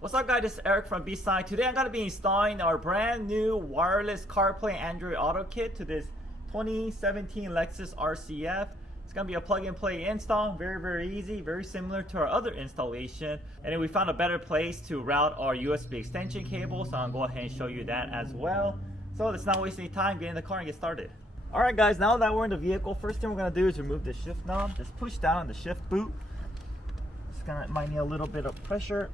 What's up guys, this is Eric from B-Side. Today I'm going to be installing our brand new wireless CarPlay Android Auto Kit to this 2017 Lexus RCF. It's going to be a plug and play install, very easy, very similar to our other installation. And then we found a better place to route our USB extension cable, so I'll go ahead and show you that as well. So let's not waste any time, get in the car and get started. Alright guys, now that we're in the vehicle, first thing we're going to do is remove the shift knob. Just push down on the shift boot. Might need a little bit of pressure.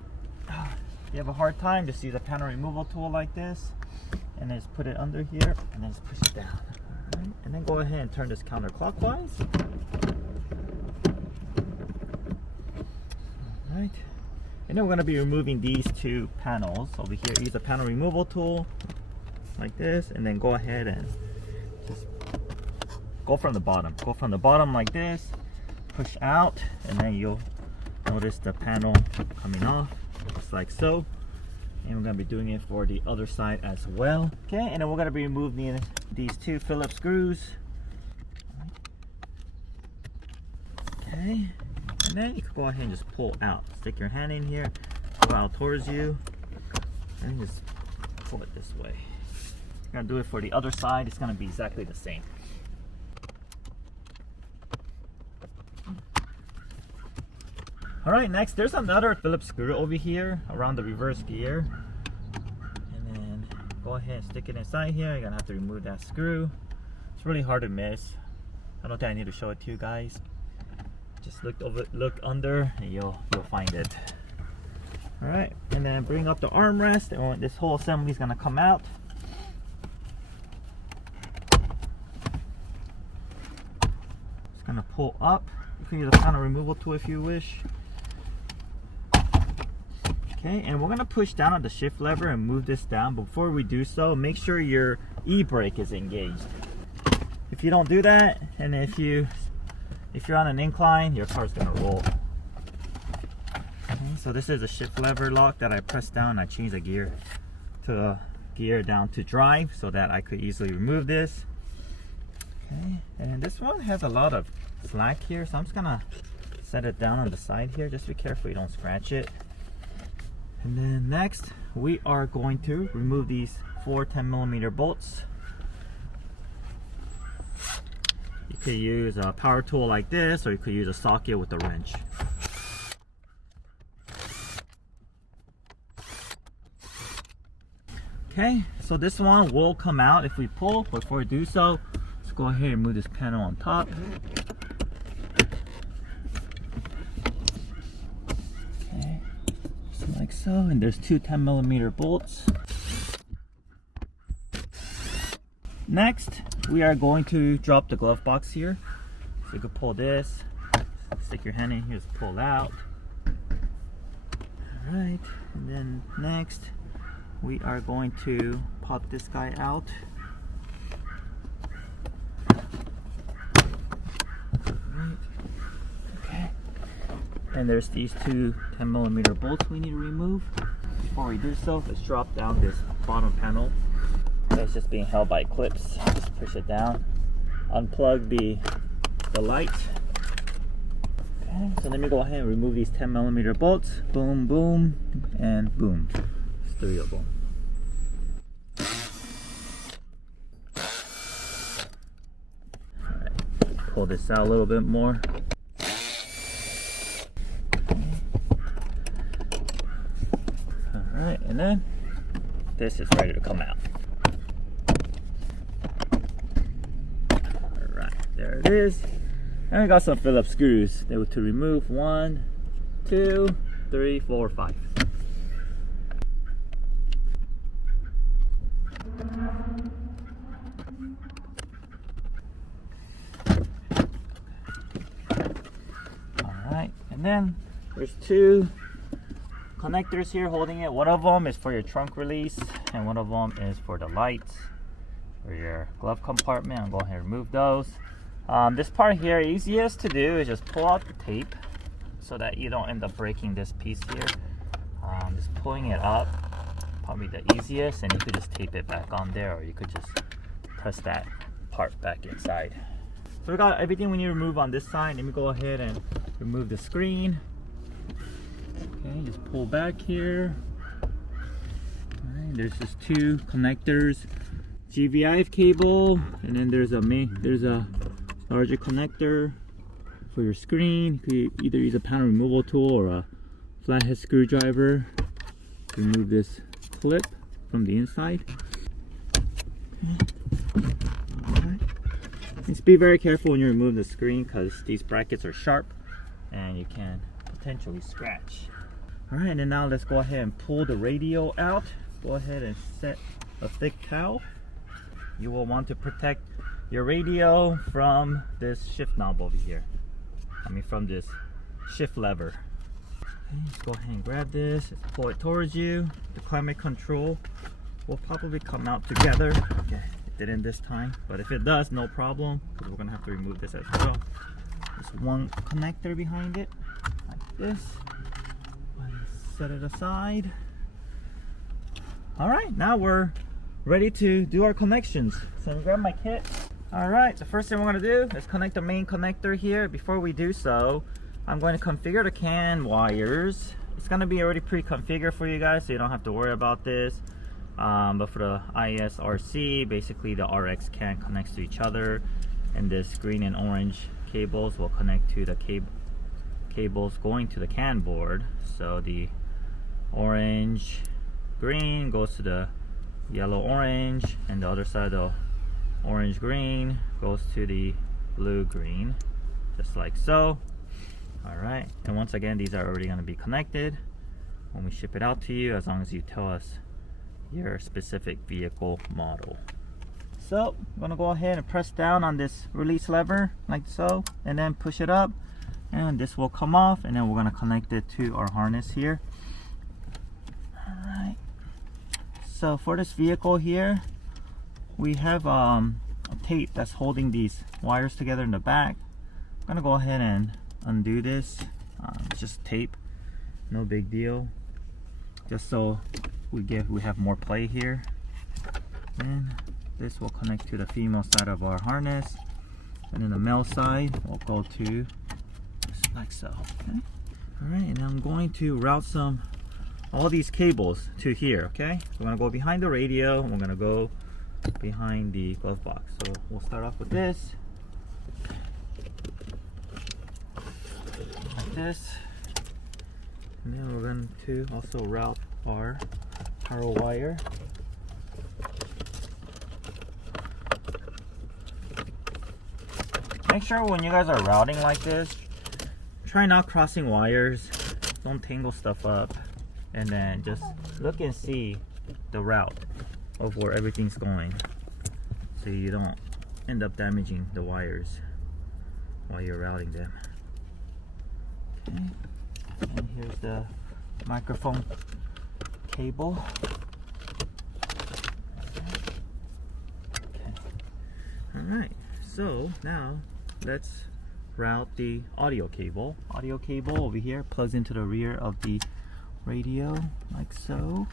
If you have a hard time, just use a panel removal tool like this and then just put it under here and then just push it down. Right. And then go ahead and turn this counterclockwise. Alright. And then we're going to be removing these two panels over here. Use a panel removal tool like this and then go ahead and just go from the bottom. Go from the bottom like this, push out, and then you'll notice the panel coming off, just like so. And we're going to be doing it for the other side as well. Okay, and then we're going to be removing these two Phillips screws. Okay, and then you can go ahead and just pull out. Stick your hand in here, pull out towards you, and just pull it this way. You're going to do it for the other side. It's going to be exactly the same. Alright, next there's another Phillips screw over here around the reverse gear. And then go ahead and stick it inside here. You're gonna have to remove that screw. It's really hard to miss. I don't think I need to show it to you guys. Just look under and you'll find it. Alright, and then bring up the armrest, and this whole assembly is gonna come out. It's gonna pull up. You can use a panel removal tool if you wish. Okay, and we're gonna push down on the shift lever and move this down. Before we do so, make sure your e-brake is engaged. If you don't do that, and if you're on an incline, your car's gonna roll. Okay, so this is a shift lever lock that I pressed down. I changed the gear down to drive so that I could easily remove this. Okay, and this one has a lot of slack here, so I'm just gonna set it down on the side here. Just be careful you don't scratch it. And then next we are going to remove these 4 10mm bolts. You could use a power tool like this, or you could use a socket with a wrench. Okay, so this one will come out if we pull. Before we do so, let's go ahead and move this panel on top. Like so, and there's 2 10mm bolts. Next, we are going to drop the glove box here. So you can pull this, stick your hand in here, just pull out. Alright, and then next, we are going to pop this guy out. And there's these 2 10mm bolts we need to remove. Before we do so, let's drop down this bottom panel that's just being held by clips. Just push it down. Unplug the light. Okay, so let me go ahead and remove these 10mm bolts. Boom, boom, and boom. There's 3 of them. Alright, pull this out a little bit more. Alright, and then this is ready to come out. Alright, there it is. And we got some Phillips screws to remove. 1, 2, 3, 4, 5. Alright, and then there's 2 connectors here holding it. One of them is for your trunk release, and one of them is for the lights or your glove compartment. I'll go ahead and remove those. This part here, easiest to do is just pull out the tape so that you don't end up breaking this piece here. Just pulling it up, probably the easiest, and you could just tape it back on there, or you could just press that part back inside. So we got everything we need to remove on this side. Let me go ahead and remove the screen. Okay, just pull back here. there's just two connectors, GVIF cable, and then there's a larger connector for your screen. You could either use a panel removal tool or a flathead screwdriver. Remove this clip from the inside. Alright. Just be very careful when you remove the screen because these brackets are sharp and you can potentially scratch. Alright, and now let's go ahead and pull the radio out. Go ahead and set a thick towel. You will want to protect your radio from this shift knob over here. From this shift lever. Okay, let's go ahead and grab this. Let's pull it towards you. The climate control will probably come out together. Okay, it didn't this time, but if it does, no problem, because we're gonna have to remove this as well. There's one connector behind it, like this. Set it aside. Alright, now we're ready to do our connections. So I'm gonna grab my kit. Alright, the first thing we're gonna do is connect the main connector here. Before we do so, I'm going to configure the CAN wires. It's gonna be already pre-configured for you guys, so you don't have to worry about this. But for the ISRC, basically the RX CAN connects to each other, and this green and orange cables will connect to the cables going to the CAN board. So the orange green goes to the yellow orange, and the other side of the orange green goes to the blue green, just like so. Alright, and once again, these are already going to be connected when we ship it out to you, as long as you tell us your specific vehicle model. So I'm going to go ahead and press down on this release lever like so, and then push it up, and this will come off, and then we're going to connect it to our harness here. Alright, so for this vehicle here, we have a tape that's holding these wires together in the back. I'm gonna go ahead and undo this. It's just tape, no big deal, just so we have more play here. And this will connect to the female side of our harness, and then the male side will go to like so. Okay. Alright, and I'm going to route all these cables to here. Okay, so we're gonna go behind the radio, and we're gonna go behind the glove box. So we'll start off with this, like this, and then we're going to also route our power wire. Make sure when you guys are routing like this, try not crossing wires, don't tangle stuff up, and then just look and see the route of where everything's going, so you don't end up damaging the wires while you're routing them. Okay, and here's the microphone cable. Okay. Alright, so now let's route the audio cable. Audio cable over here plugs into the rear of the radio like so.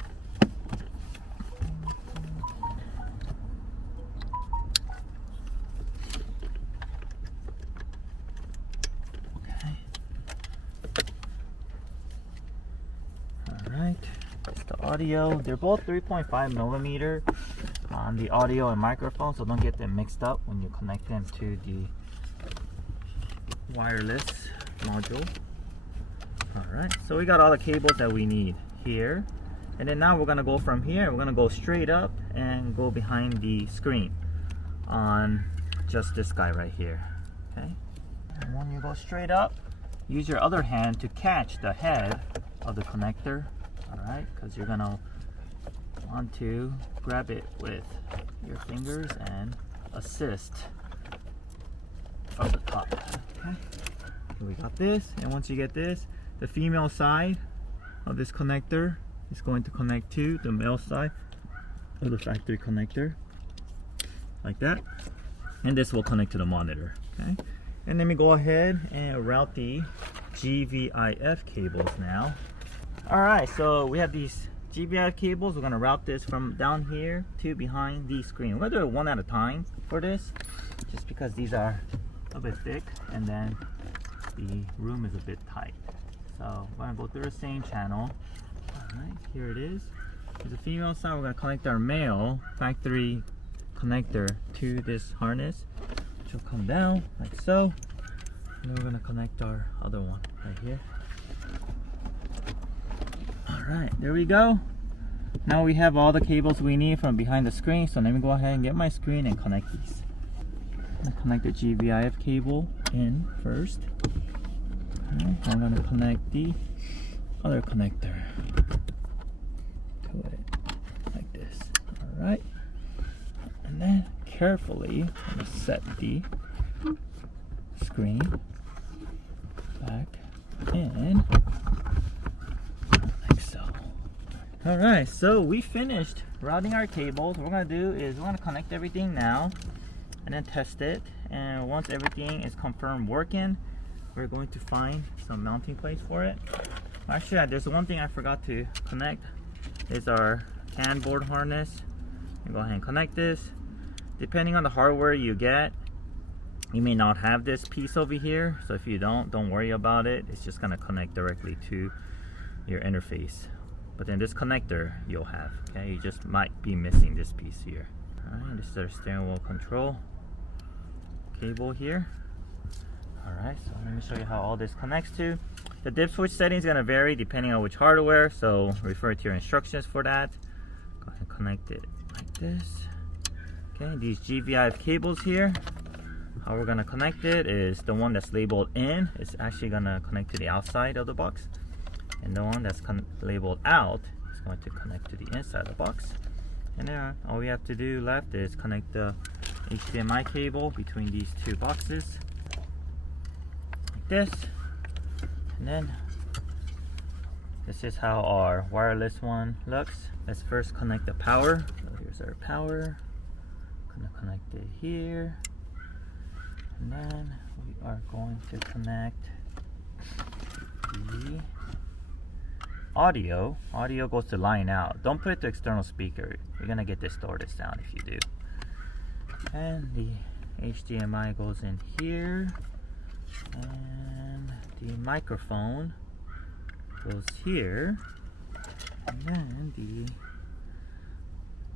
Okay. Alright, it's the audio. They're both 3.5 millimeter on the audio and microphone, so don't get them mixed up when you connect them to the wireless module. Alright, so we got all the cables that we need here, and then now we're gonna go from here, we're gonna go straight up and go behind the screen on just this guy right here. Okay, and when you go straight up, use your other hand to catch the head of the connector. Alright, because you're gonna want to grab it with your fingers and assist from the top. Okay, so we got this, and once you get this, the female side of this connector is going to connect to the male side of the factory connector, like that, and this will connect to the monitor. Okay, and let me go ahead and route the GVIF cables now. Alright, so we have these GVIF cables. We're going to route this from down here to behind the screen. We're going to do it one at a time for this, just because these are a bit thick and then the room is a bit tight. So we're going to go through the same channel. Alright, here it is. The female side, we're gonna connect our male factory connector to this harness, which will come down like so. And then we're gonna connect our other one right here. Alright, there we go. Now we have all the cables we need from behind the screen, so let me go ahead and get my screen and connect these. I'm gonna connect the GVIF cable in first. Okay, I'm gonna connect the other connector to it like this. Alright, and then carefully I'm gonna set the screen back in like so. Alright, so we finished routing our cables. What we're gonna do is we're gonna connect everything now and then test it, and once everything is confirmed working, we're going to find some mounting plates for it. Actually, there's one thing I forgot to connect, is our CAN board harness. Go ahead and connect this. Depending on the hardware you get, you may not have this piece over here, so if you don't worry about it. It's just gonna connect directly to your interface. But then this connector you'll have, okay? You just might be missing this piece here. Alright, this is our steering wheel control cable here. Alright, so let me show you how all this connects to. The dip switch setting is gonna vary depending on which hardware, so refer to your instructions for that. Go ahead and connect it like this. Okay, these GVIF cables here, how we're gonna connect it is the one that's labeled in is actually gonna connect to the outside of the box, and the one that's labeled out is going to connect to the inside of the box. And then all we have to do left is connect the HDMI cable between these two boxes like this. And then this is how our wireless one looks. Let's first connect the power. So here's our power. I'm gonna connect it here. And then we are going to connect the audio. Audio goes to line out. Don't put it to external speaker. You're gonna get distorted sound if you do. And the HDMI goes in here. And the microphone goes here. And then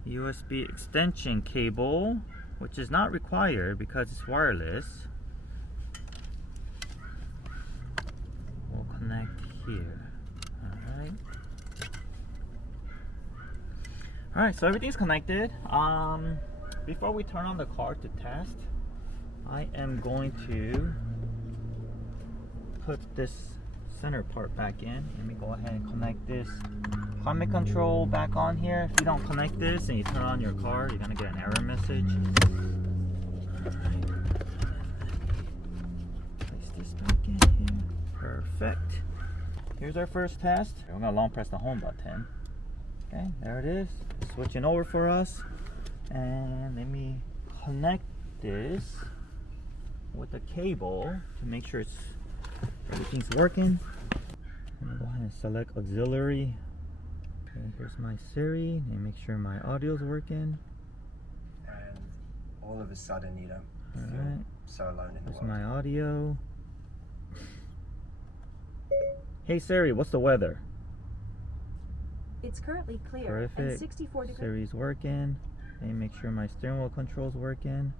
the USB extension cable, which is not required because it's wireless, will connect here. Alright, so everything's connected. Before we turn on the car to test, I am going to put this center part back in. Let me go ahead and connect this climate control back on here. If you don't connect this and you turn on your car, you're gonna get an error message. Alright, place this back in here. Perfect. Here's our first test. We're gonna long press the home button. Okay, there it is. It's switching over for us. And let me connect this with the cable to make sure everything's working. I'm gonna go ahead and select auxiliary. Okay, here's my Siri. Let me make sure my audio's working. And all of a sudden you don't feel Alright. so alone in the Here's world. my audio. Hey Siri, what's the weather? It's currently clear Perfect. and 64 degrees. Siri's working. Let me make sure my steering wheel control's working.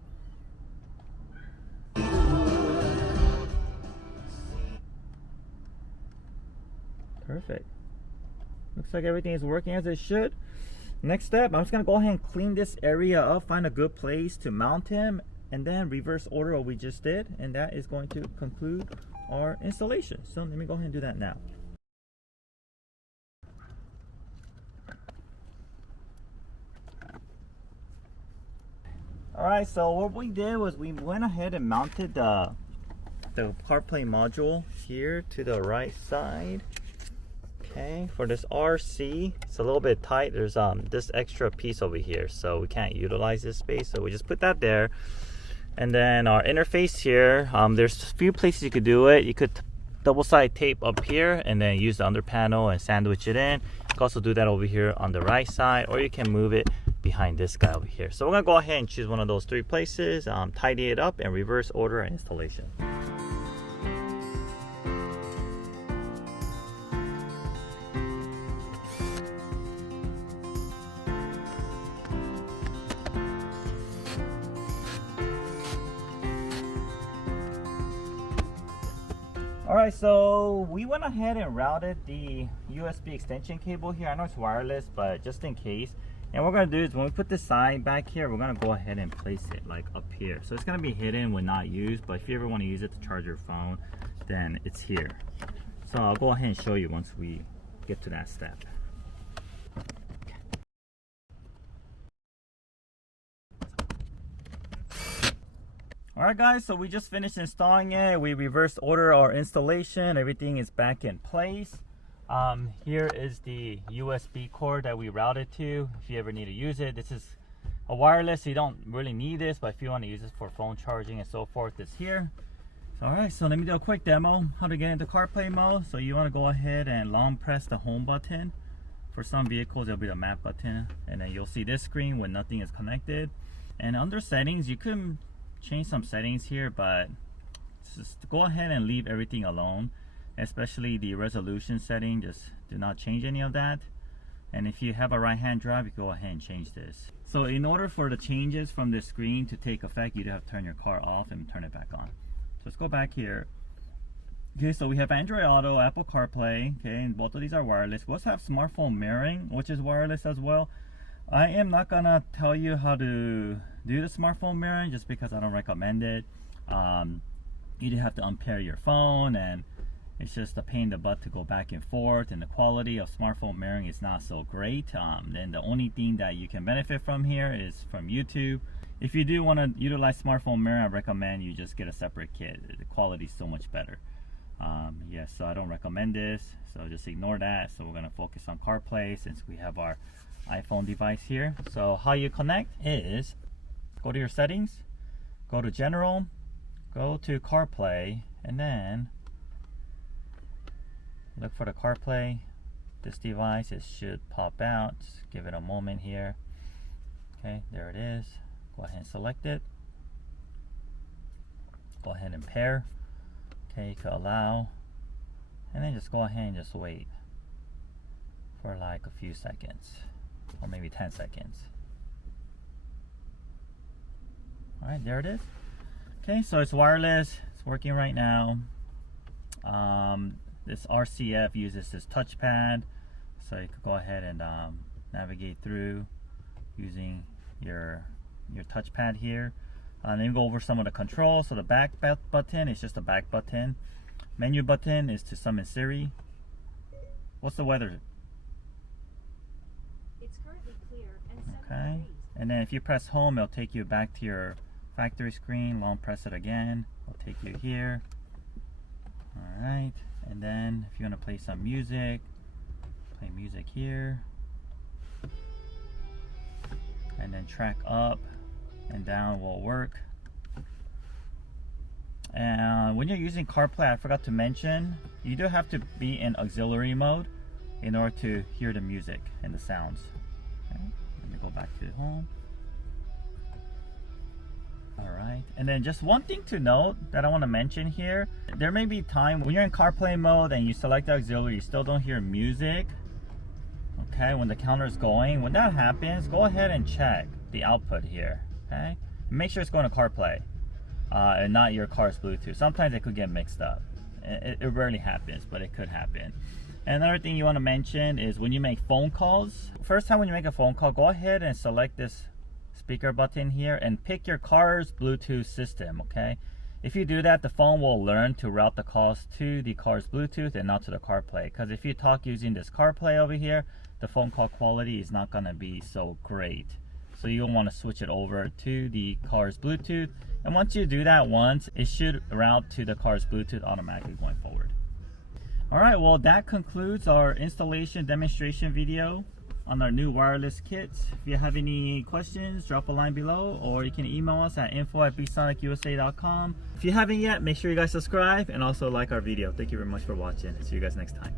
Perfect. Looks like everything is working as it should. Next step, I'm just gonna go ahead and clean this area up, find a good place to mount him, and then reverse order what we just did, and that is going to conclude our installation. So let me go ahead and do that now. Alright, so what we did was we went ahead and mounted the CarPlay module here to the right side. Okay, for this RC, it's a little bit tight. There's this extra piece over here, so we can't utilize this space, so we just put that there. And then our interface here, there's a few places you could do it. You could double-side tape up here and then use the under panel and sandwich it in. You can also do that over here on the right side, or you can move it behind this guy over here. So we're gonna go ahead and choose one of those three places, tidy it up, and reverse order our installation. Alright, so we went ahead and routed the USB extension cable here. I know it's wireless, but just in case. And what we're going to do is when we put the side back here, we're going to go ahead and place it like up here. So it's going to be hidden when not used, but if you ever want to use it to charge your phone, then it's here. So I'll go ahead and show you once we get to that step. Alright guys, so we just finished installing it. We reversed order our installation. Everything is back in place. Here is the USB cord that we routed to if you ever need to use it. This is a wireless, so you don't really need this, but if you want to use this for phone charging and so forth, it's here. Alright, so let me do a quick demo how to get into CarPlay mode. So you want to go ahead and long press the home button. For some vehicles it'll be the map button, and then you'll see this screen when nothing is connected. And under settings, you can change some settings here, but just go ahead and leave everything alone, especially the resolution setting. Just do not change any of that. And if you have a right hand drive, you can go ahead and change this. So in order for the changes from the screen to take effect, you do have to turn your car off and turn it back on. So let's go back here. Okay, so we have Android Auto, Apple CarPlay, okay, and both of these are wireless. We also have smartphone mirroring, which is wireless as well. I am not gonna tell you how to do the smartphone mirroring just because I don't recommend it. You do have to unpair your phone, and it's just a pain in the butt to go back and forth, and the quality of smartphone mirroring is not so great. Then the only thing that you can benefit from here is from YouTube. If you do want to utilize smartphone mirroring, I recommend you just get a separate kit. The quality is so much better. Yes, so I don't recommend this, so just ignore that. So we're going to focus on CarPlay since we have our iPhone device here. So how you connect is go to your settings, go to general, go to CarPlay, and then look for the CarPlay. This device, it should pop out. Just give it a moment here. Okay, there it is. Go ahead and select it. Go ahead and pair. Okay, you can allow, and then just go ahead and just wait for like a few seconds, or maybe 10 seconds. Alright, there it is. Okay, so it's wireless, it's working right now. This RCF uses this touchpad, so you could go ahead and navigate through using your touchpad here. Then you go over some of the controls. So the back button is just a back button. Menu button is to summon Siri. What's the weather? It's currently clear and 7 Okay, degrees. and then if you press home, it'll take you back to your factory screen. Long press it again, it'll take you here. Alright, and then if you want to play some music, play music here, and then track up and down will work. And when you're using CarPlay, I forgot to mention, you do have to be in auxiliary mode in order to hear the music and the sounds. Okay, let me go back to home. Alright, and then just one thing to note that I want to mention here, there may be time when you're in CarPlay mode and you select the auxiliary, you still don't hear music. Okay, when the counter is going, when that happens, go ahead and check the output here. Okay, make sure it's going to CarPlay and not your car's Bluetooth. Sometimes it could get mixed up. It rarely happens, but it could happen. And another thing you want to mention is when you make phone calls, first time when you make a phone call, go ahead and select this speaker button here and pick your car's Bluetooth system. Okay, if you do that, the phone will learn to route the calls to the car's Bluetooth and not to the CarPlay, because if you talk using this CarPlay over here, the phone call quality is not going to be so great. So you'll want to switch it over to the car's Bluetooth, and once you do that once, it should route to the car's Bluetooth automatically going forward. Alright, well that concludes our installation demonstration video on our new wireless kits. If you have any questions, drop a line below, or you can email us at info@bsonicusa.com. If you haven't yet, make sure you guys subscribe and also like our video. Thank you very much for watching. See you guys next time.